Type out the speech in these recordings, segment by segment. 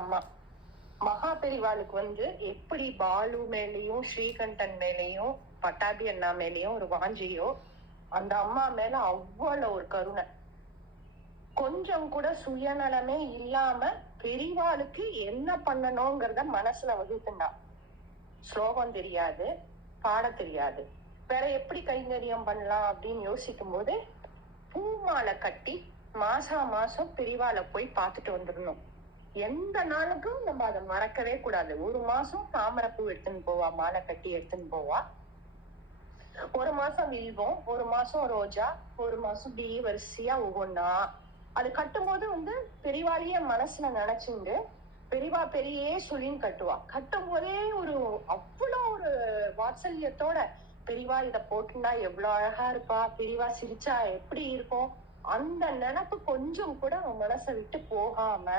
அம்மா. மகா பெரிவாளுக்கு எப்படி பாலு மேலேயும் ஸ்ரீகண்டன் மேலேயும் பட்டாபி அண்ணா மேலேயும் ஒரு வாஞ்சியோ, அந்த அம்மா மேல அவ்வளவு ஒரு கருணை. கொஞ்சம் கூட சுயநலமே இல்லாம பெரிவாளுக்கு என்ன பண்ணணுங்கிறத மனசுல வகுத்துண்டா. ஸ்லோகம் தெரியாது, பாட தெரியாது, வேற எப்படி கைங்கரியம் பண்ணலாம் அப்படின்னு யோசிக்கும் போது பூமாலை கட்டி மாசம் பெரிவாளை போய் பார்த்துட்டு வந்துடணும். எந்த நாளுக்கும் நம்ம அதை மறக்கவே கூடாது. ஒரு மாசம் தாமரைப்பூ எடுத்துன்னு போவா, மாலை கட்டி எடுத்துன்னு போவா. ஒரு மாசம் வில்வம், ஒரு மாசம் ரோஜா, ஒரு மாசம் இப்படி வரிசையா ஒவ்வொன்னா அது கட்டும் போது பெரிவாளிய மனசுல நினைச்சுண்டு பெரிவா பெரியே சொல்லின்னு கட்டுவா. கட்டும் போதே அவ்வளோ ஒரு வாத்சல்யத்தோட பெரிவா இத போட்டுண்டா எவ்வளவு அழகா இருப்பா, பெரிவா சிரிச்சா எப்படி இருக்கும், அந்த நினைப்பு கொஞ்சம் கூட அவன் மனசை விட்டு போகாம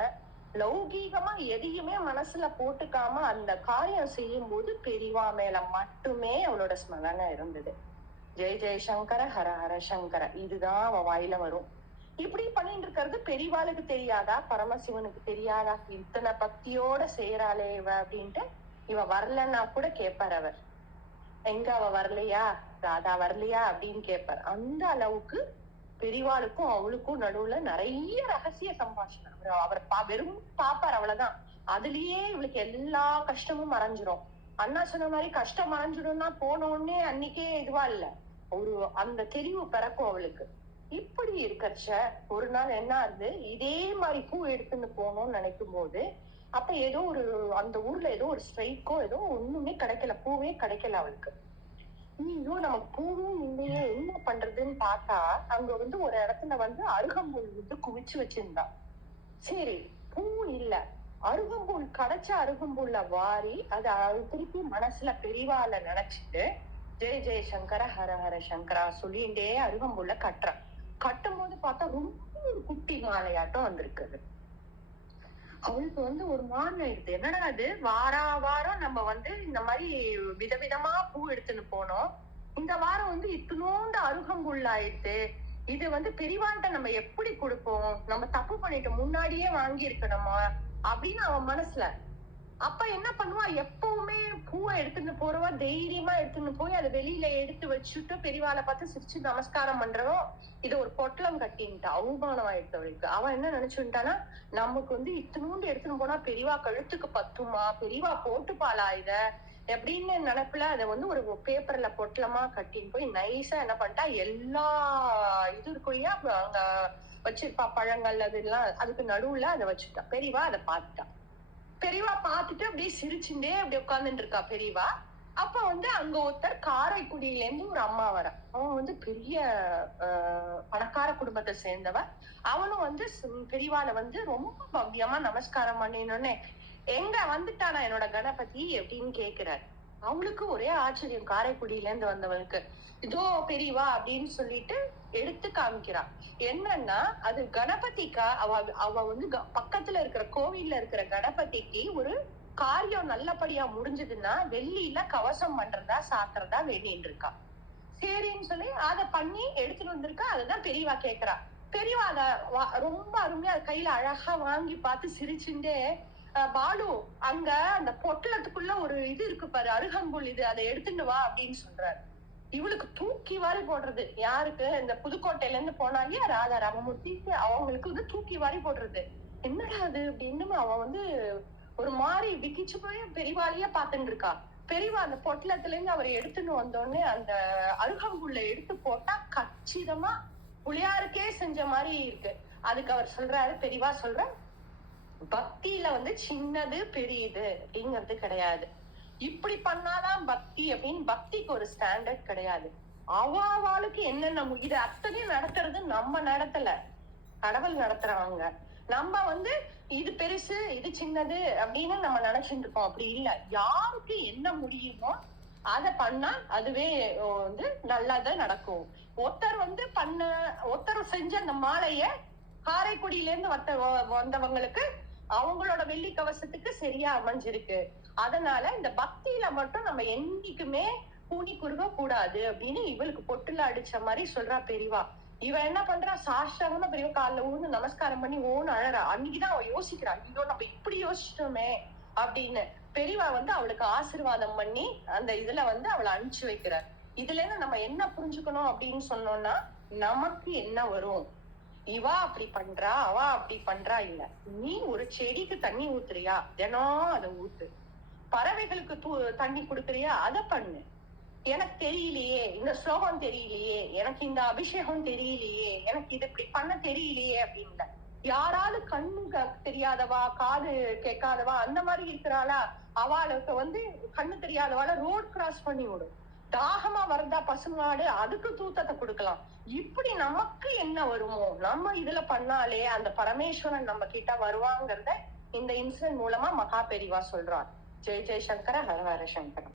லௌகீகமா எதையுமே மனசுல போட்டுக்காம அந்த காரியம் செய்யும் போது பெரிவா மேல மட்டுமே அவளோட ஸ்மரணை இருந்தது. ஜெய ஜெயசங்கர ஹர ஹர சங்கர இதுதான் அவ வாயில வரும். இப்படி பண்ணிட்டு இருக்கிறது பெரிவாளுக்கு தெரியாதா, பரமசிவனுக்கு தெரியாதா? இத்தனை பக்தியோட செய்யறாளே இவ அப்படின்ட்டு இவ வரலன்னா கூட கேட்பார் அவர். எங்க அவ வரலையா, ராதா வரலையா அப்படின்னு கேட்பார். அந்த அளவுக்கு பெரிவாளுக்கும் அவளுக்கும் நடுவுல நிறைய ரகசிய சம்பாஷணம். அவர் வெறும் பாப்பார், அவ்வளவுதான். அதுலயே இவளுக்கு எல்லா கஷ்டமும் மறைஞ்சிரும். அண்ணா சொன்ன மாதிரி கஷ்டம் மறைஞ்சிடும்னா போன உடனே அன்னைக்கே இதுவா இல்ல, அந்த தெரிவு பிறக்கும் அவளுக்கு. இப்படி இருக்கச்ச ஒரு நாள் என்ன ஆகுது, இதே மாதிரி பூ எடுத்துன்னு போகணும்னு நினைக்கும் போது அப்ப ஏதோ அந்த ஊர்ல ஏதோ ஒரு ஸ்ட்ரைக்கோ ஏதோ ஒண்ணுமே கிடைக்கல, பூவே கிடைக்கல அவளுக்கு. ஐயோ நமக்கு பூவும் இல்லையே, என்ன பண்றதுன்னு பார்த்தா அங்க ஒரு இடத்துல அருகம்புல் குவிச்சு வச்சிருந்தா. சரி பூ இல்ல, அருகம்புல் கிடைச்ச அருகம்புல்ல வாரி அது திருப்பி மனசுல பெரிவால நினைச்சிட்டு ஜெய ஜெயசங்கர ஹர ஹர சங்கரா சொல்லிண்டே அருகம்புல்ல கட்டுறான். கட்டும் போது பார்த்தா ரொம்ப ஒரு குட்டி மாலையாட்டம் வந்திருக்குது. அவளுக்கு ஒரு மான் ஆயிடுது. என்னடா அது, வாரம் நம்ம இந்த மாதிரி விதவிதமா பூ எடுத்துன்னு போனோம், இந்த வாரம் இத்தினோண்டு அருகம்புல் ஆயிடுது. இது பெரியவான்ட்ட நம்ம எப்படி கொடுப்போம், நம்ம தப்பு பண்ணிட்டு முன்னாடியே வாங்கி இருக்கணுமா அப்படின்னு அவன் மனசுல. அப்ப என்ன பண்ணுவா, எப்பவுமே பூவை எடுத்துட்டு போறவா தைரியமா எடுத்துன்னு போய் அதை வெளியில எடுத்து வச்சுட்டு பெரியவாளை பார்த்து சிரிச்சு நமஸ்காரம் பண்றவோ இது ஒரு பொட்டலம் கட்டின்ட்டா. அவமானம் ஆயிடுச்சு அவளுக்கு. அவன் என்ன நினைச்சுட்டானா, நமக்கு இத்தினூண்டு எடுத்துன்னு போனா பெரியவா கழுத்துக்கு பத்துமா, பெரியவா போட்டுப்பாளா இத எப்படின்னு நினைப்புல அதை ஒரு பேப்பர்ல பொட்டலமா கட்டின்னு போய் நைஸா என்ன பண்ணிட்டா, எல்லா இது இருக்குயா அங்க வச்சிருப்பா பழங்கள் அதெல்லாம், அதுக்கு நடுவுல அதை வச்சுட்டா. பெரியவா அதை பார்த்துட்டா. பெரியவா பார்த்துட்டு அப்படியே சிரிச்சுட்டே அப்படி உட்கார்ந்துட்டு இருக்கா பெரியவா. அப்ப அங்க ஒருத்தர் காரைக்குடியில இருந்து ஒரு அம்மா வர. அவன் பெரிய பணக்கார குடும்பத்தை சேர்ந்தவ. அவனும் பெரியவாளை ரொம்ப பவ்யமா நமஸ்காரம் பண்ணினோடனே, எங்க வந்துட்டானா என்னோட கணபதி அப்படின்னு கேக்குறாரு. அவளுக்கு ஒரே ஆச்சரியம், காரைக்குடியில இருந்து வந்தவளுக்கு. இதோ பெரியவா அப்படின்னு சொல்லிட்டு எடுத்து காமிக்கிறான். என்னன்னா அது கணபதிக்கா, அவ பக்கத்துல இருக்கிற கோவில்ல இருக்கிற கணபதிக்கு ஒரு காரியம் நல்லபடியா முடிஞ்சதுன்னா வெள்ளியில கவசம் பண்றதா சாத்துறதா வேண்டின்னு இருக்கா. சரின்னு சொல்லி அதை பண்ணி எடுத்துட்டு வந்திருக்கா. அதுதான் பெரியவா கேக்குறா. பெரியவா அத ரொம்ப அருமையா கையில அழகா வாங்கி பார்த்து சிரிச்சுட்டே, பாலு அங்க அந்த பொட்டலத்துக்குள்ள ஒரு இது இருக்கு பாரு, அருகம்புல், இது அதை எடுத்துட்டு வா அப்படின்னு சொல்றாரு. இவளுக்கு தூக்கி வாரி போடுறது. யாருக்கு, இந்த புதுக்கோட்டையில இருந்து போனாலே ராதா ராமமூர்த்திக்கு, அவங்களுக்கு தூக்கி வாரி போடுறது. என்னடா அது அப்படின்னு அவன் ஒரு மாதிரி விக்கிச்சு போய் பெரியவாளியா பாத்துட்டு இருக்கா. பெரியவா அந்த பொட்டலத்துல இருந்து அவரை எடுத்துன்னு வந்தோடனே அந்த அருகம்புல்ல எடுத்து போட்டா கச்சிதமா புளியாருக்கே செஞ்ச மாதிரி இருக்கு. அதுக்கு அவர் சொல்றாரு, பெரியவா சொல்ற, பக்தியில சின்னது பெரியது அப்படிங்கிறது கிடையாது. இப்படி பண்ணாதான் பக்தி அப்படின்னு பக்திக்கு ஒரு ஸ்டாண்டர்ட் கிடையாது. அவாளுக்கு என்னென்ன இது அத்தனையும் நடத்துறது நம்ம நடத்தல, கடவுள் நடத்துறவங்க. நம்ம இது பெருசு இது சின்னது அப்படின்னு நம்ம நினைச்சுட்டு இருக்கோம். அப்படி இல்ல, யாருக்கு என்ன முடியுமோ அத பண்ணா அதுவே நல்லதா நடக்கும். ஒருத்தர் செஞ்ச அந்த மாலைய காரைக்குடியில இருந்து வந்தவங்களுக்கு அவங்களோட வெள்ளி கவசத்துக்கு சரியா அமைஞ்சிருக்கு. அதனால இந்த பக்தியில மட்டும் நம்ம என்னைக்குமே கூனி குறுக கூடாது அப்படின்னு இவளுக்கு பொட்டுல அடிச்ச மாதிரி சொல்றா பெரியவா. இவ என்ன பண்றா, சாஷ்டாங்கமா பெரியவ கால்ல ஊன்னு நமஸ்காரம் பண்ணி ஓன்னு அழறா. அன்னைக்குதான் அவ யோசிக்கிறா, ஐயோ நம்ம இப்படி யோசிச்சிட்டோமே அப்படின்னு. பெரியவா வந்து அவளுக்கு ஆசீர்வாதம் பண்ணி அந்த இதுல வந்து அவளை அனுப்பிச்சு வைக்கிறார். இதுல இருந்து நம்ம என்ன புரிஞ்சுக்கணும் அப்படின்னு சொன்னோம்னா, நமக்கு என்ன வரும், இவா அப்படி பண்றா அவ அப்படி பண்றா இல்ல. நீ ஒரு செடிக்கு தண்ணி ஊத்துறியா, தினம் அதை ஊத்து. பறவைகளுக்கு தண்ணி குடுக்குறியா, அதை பண்ணு. எனக்கு தெரியலையே, இந்த ஸ்லோகம் தெரியலையே, எனக்கு இந்த அபிஷேகம் தெரியலையே, எனக்கு இது இப்படி பண்ண தெரியலையே அப்படின்னு. யாராவது கண்ணு தெரியாதவா, காது கேட்காதவா அந்த மாதிரி இருக்கிறாளா, அவளுக்கு வந்து கண்ணு தெரியாதவால ரோட் கிராஸ் பண்ணி விடும். தாகமா வருதா பசுமாடு, அதுக்கு தூத்தத்தை கொடுக்கலாம். இப்படி நமக்கு என்ன வருமோ நம்ம இதுல பண்ணாலே அந்த பரமேஸ்வரன் நம்ம கிட்ட வருவாங்கிறத இந்த இன்சிடென்ட் மூலமா மகா பெரிவா சொல்றார். ஜெய் ஜெய் சங்கர, ஹர ஹர சங்கர.